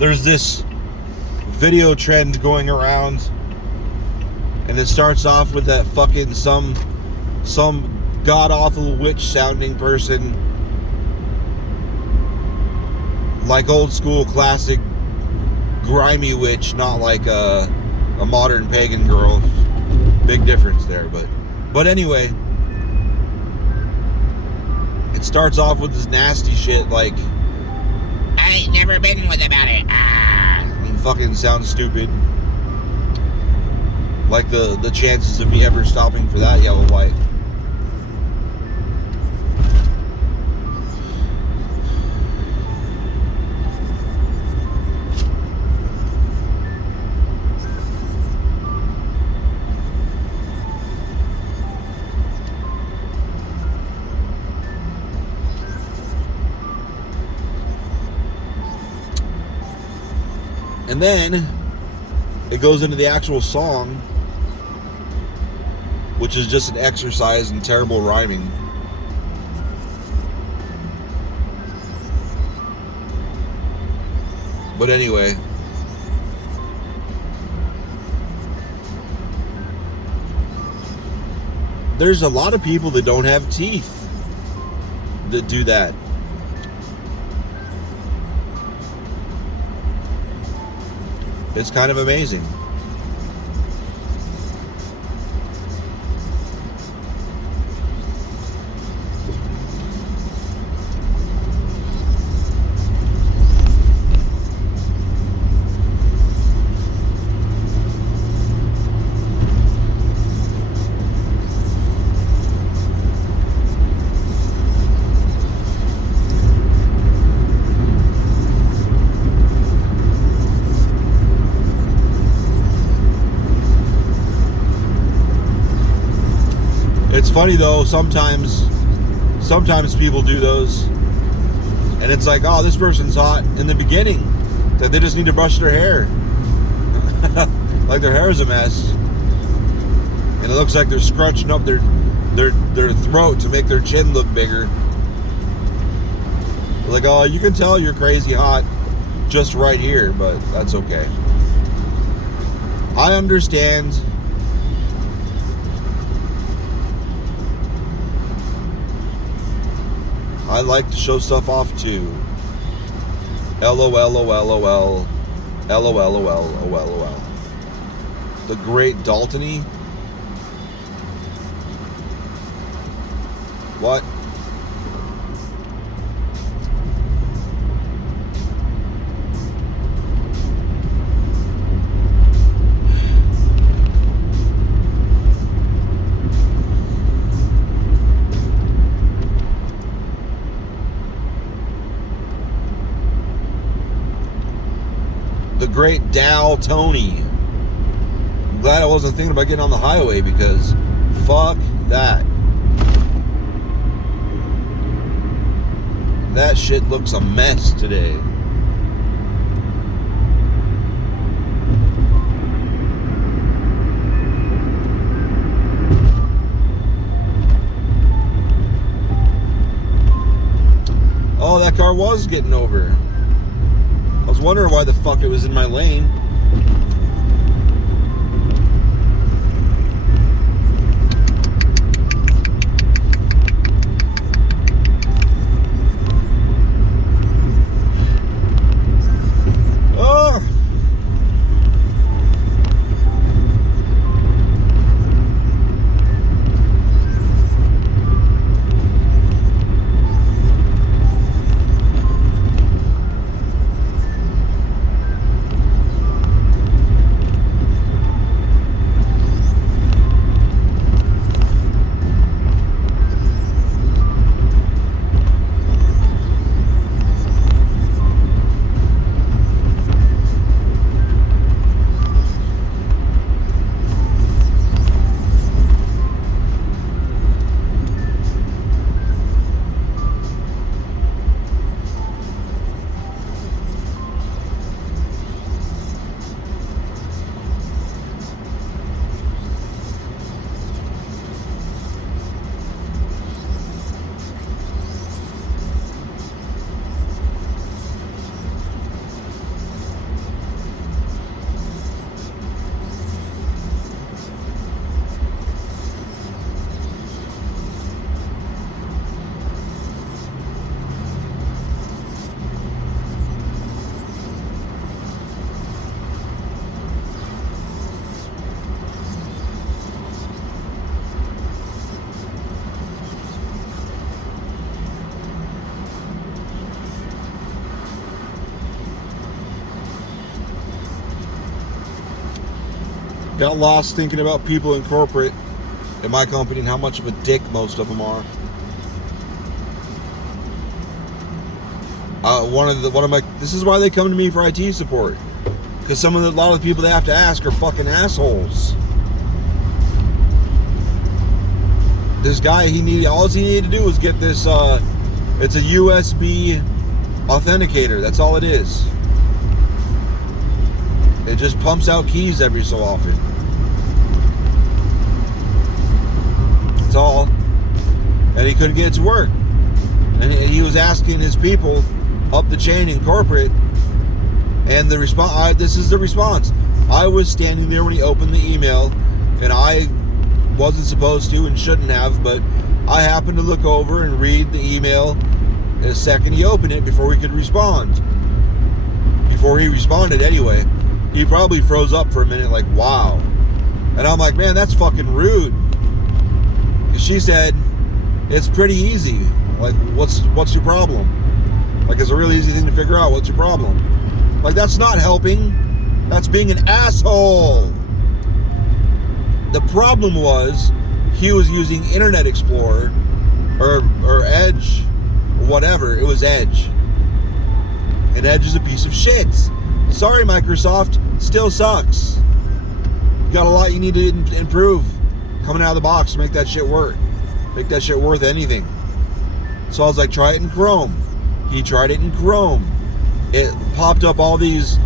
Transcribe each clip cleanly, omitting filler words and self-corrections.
there's this video trend going around, and it starts off with that fucking some god-awful witch-sounding person, like old school classic grimy witch, not like a modern pagan girl. Big difference there, but anyway, it starts off with this nasty shit like, I ain't never been with about it. And fucking sounds stupid. Like the chances of me ever stopping for that yellow light. And then it goes into the actual song, which is just an exercise in terrible rhyming. But anyway, there's a lot of people that don't have teeth that do that. It's kind of amazing. It's funny though, sometimes people do those, and it's like, oh, this person's hot in the beginning, that they just need to brush their hair. Like their hair is a mess. And it looks like they're scrunching up their throat to make their chin look bigger. Like, oh, you can tell you're crazy hot just right here, but that's okay. I understand. I like to show stuff off too. LOL. The great Daltony? What? The great Dow Tony. I'm glad I wasn't thinking about getting on the highway, because fuck that. That shit looks a mess today. Oh, that car was getting over. I was wondering why the fuck it was in my lane. Oh! Got lost thinking about people in corporate in my company and how much of a dick most of them are. This is why they come to me for IT support, because a lot of the people they have to ask are fucking assholes. This guy, all he needed to do was get this. It's a USB authenticator. That's all it is. It just pumps out keys every so often. That's all. And he couldn't get it to work. And he was asking his people up the chain in corporate, and the response. This is the response. I was standing there when he opened the email, and I wasn't supposed to and shouldn't have, but I happened to look over and read the email the second he opened it before we could respond. Before he responded anyway. He probably froze up for a minute like, wow. And I'm like, man, that's fucking rude. She said, it's pretty easy. Like, what's your problem? Like, it's a really easy thing to figure out. What's your problem? Like, that's not helping. That's being an asshole. The problem was he was using Internet Explorer or Edge or whatever. It was Edge. And Edge is a piece of shit. Sorry, Microsoft. Still sucks. You got a lot you need to improve coming out of the box to make that shit work. Make that shit worth anything. So I was like, try it in Chrome. He tried it in Chrome. It popped up all these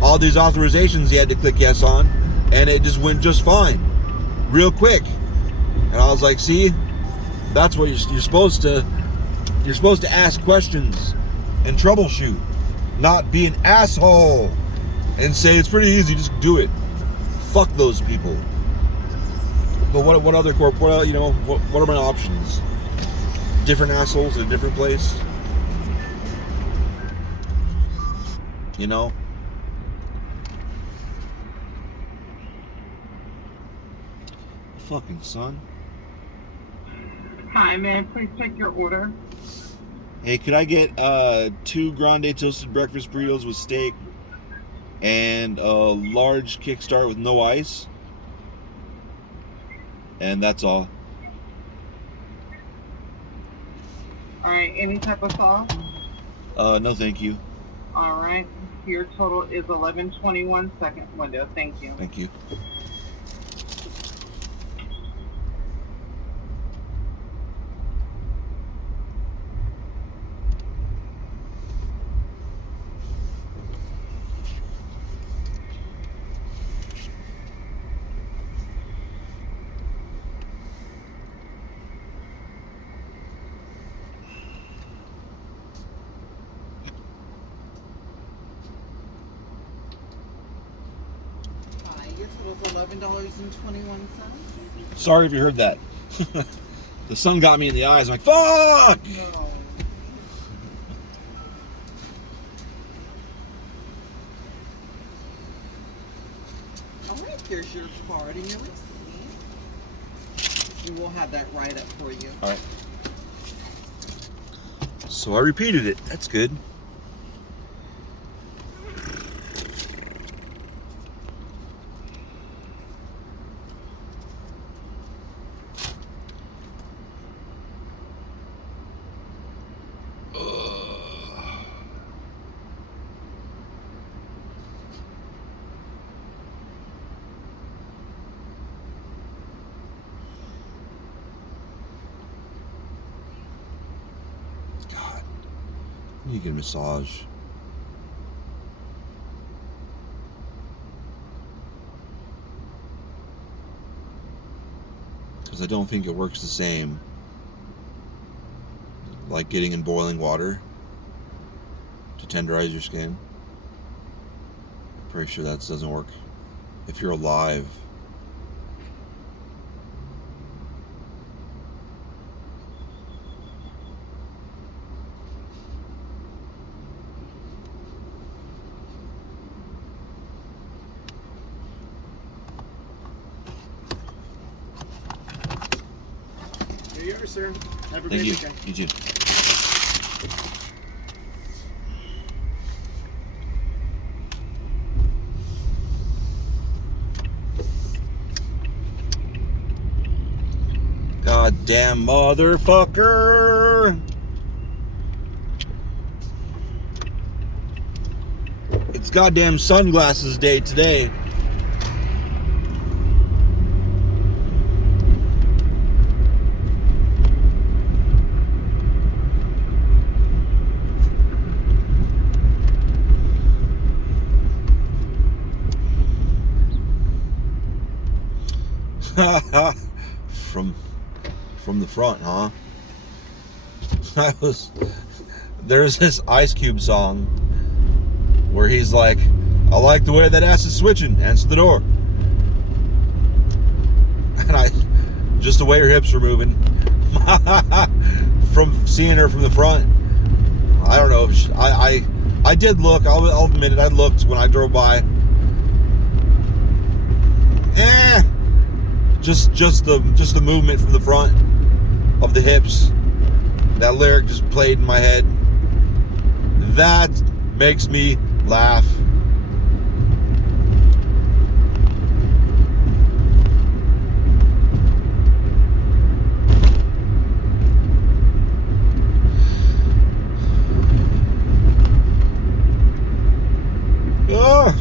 authorizations he had to click yes on, and it just went just fine. Real quick. And I was like, see, that's what you're supposed to ask questions and troubleshoot, not be an asshole and say it's pretty easy, just do it. Fuck those people. But what other what are my options? Different assholes in a different place. You know? Fucking son. Hi, may I please take your order? Hey, could I get 2 grande toasted breakfast burritos with steak and a large kickstart with no ice? And that's all. Alright, any type of sauce? No thank you. Alright, your total is 11:21 second window. Thank you. Thank you. Your total is $11.21. Sorry if you heard that. The sun got me in the eyes. I'm like, fuck! No. Alright, here's your card and your receipt. You will have that right up for you. Alright. So I repeated it. That's good. You get a massage. Because I don't think it works the same like getting in boiling water to tenderize your skin. Pretty sure that doesn't work if you're alive. Here you are, sir. Have a Thank great you. weekend. You too. Goddamn motherfucker. It's goddamn sunglasses day today. From the front, huh? There's this Ice Cube song where he's like, I like the way that ass is switching, answer the door. And just the way her hips are moving from seeing her from the front. I don't know if I did look, I'll admit it, I looked when I drove by. Just the movement from the front of the hips. That lyric just played in my head. That makes me laugh. Ah.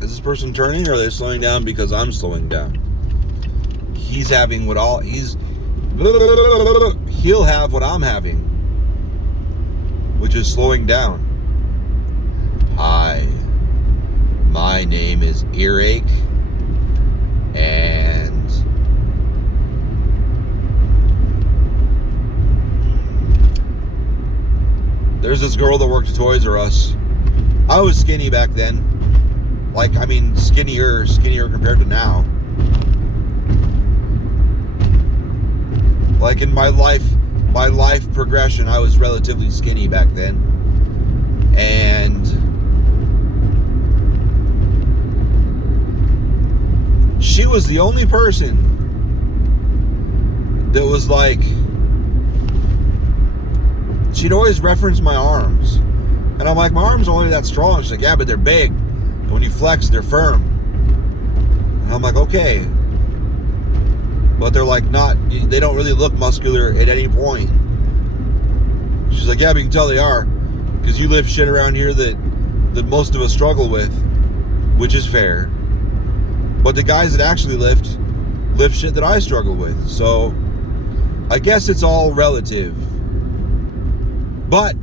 Is this person turning, or are they slowing down because I'm slowing down? He's having he'll have what I'm having, which is slowing down. Hi, my name is Earache, and there's this girl that worked at Toys R Us. I was skinny back then. Like, I mean, skinnier compared to now. Like, in my life progression, I was relatively skinny back then. And she was the only person that was like, she'd always reference my arms. And I'm like, my arms are only that strong. She's like, yeah, but they're big. And when you flex, they're firm. And I'm like, okay. But they're like they don't really look muscular at any point. She's like, yeah, but you can tell they are. Because you lift shit around here that most of us struggle with. Which is fair. But the guys that actually lift shit that I struggle with. So, I guess it's all relative. But,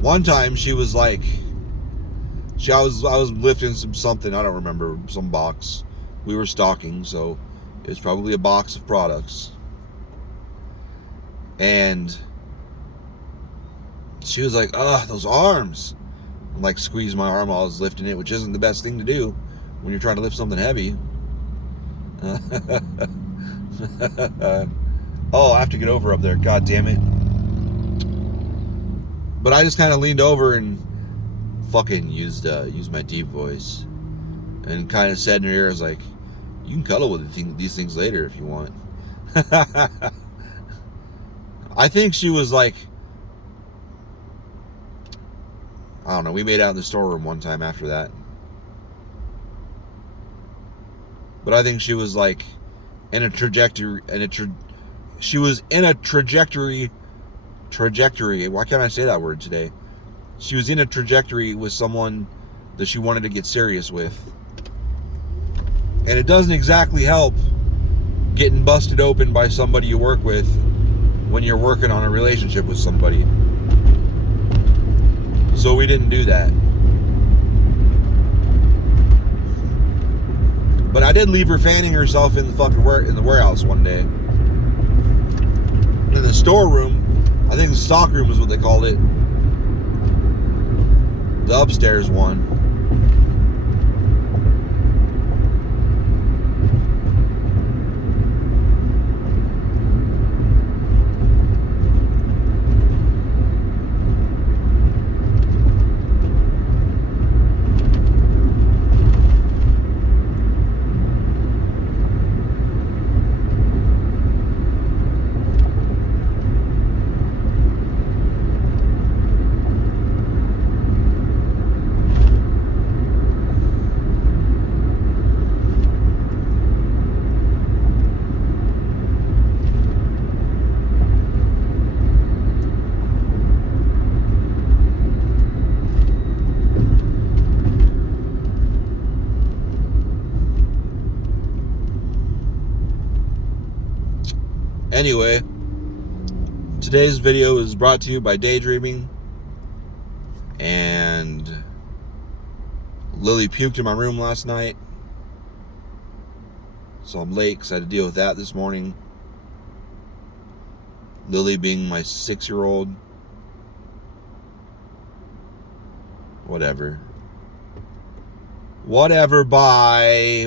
one time she was like, I was lifting something, I don't remember, some box. We were stocking, so it was probably a box of products. And she was like, ugh, those arms. And like squeezed my arm while I was lifting it, which isn't the best thing to do when you're trying to lift something heavy. Oh, I have to get over up there, god damn it. But I just kind of leaned over and fucking used my deep voice and kind of said in her ear, I was like, you can cuddle with these things later if you want. I think she was like, I don't know, we made out in the storeroom one time after that. But I think she was like in a trajectory, she was in a trajectory, why can't I say that word today? She was in a trajectory with someone that she wanted to get serious with. And it doesn't exactly help getting busted open by somebody you work with when you're working on a relationship with somebody. So we didn't do that. But I did leave her fanning herself in the fucking in the warehouse one day. In the storeroom, I think the stock room is what they called it. The upstairs one. Anyway, today's video is brought to you by Daydreaming. And Lily puked in my room last night. So I'm late because I had to deal with that this morning. Lily being my 6-year-old. Whatever. Bye.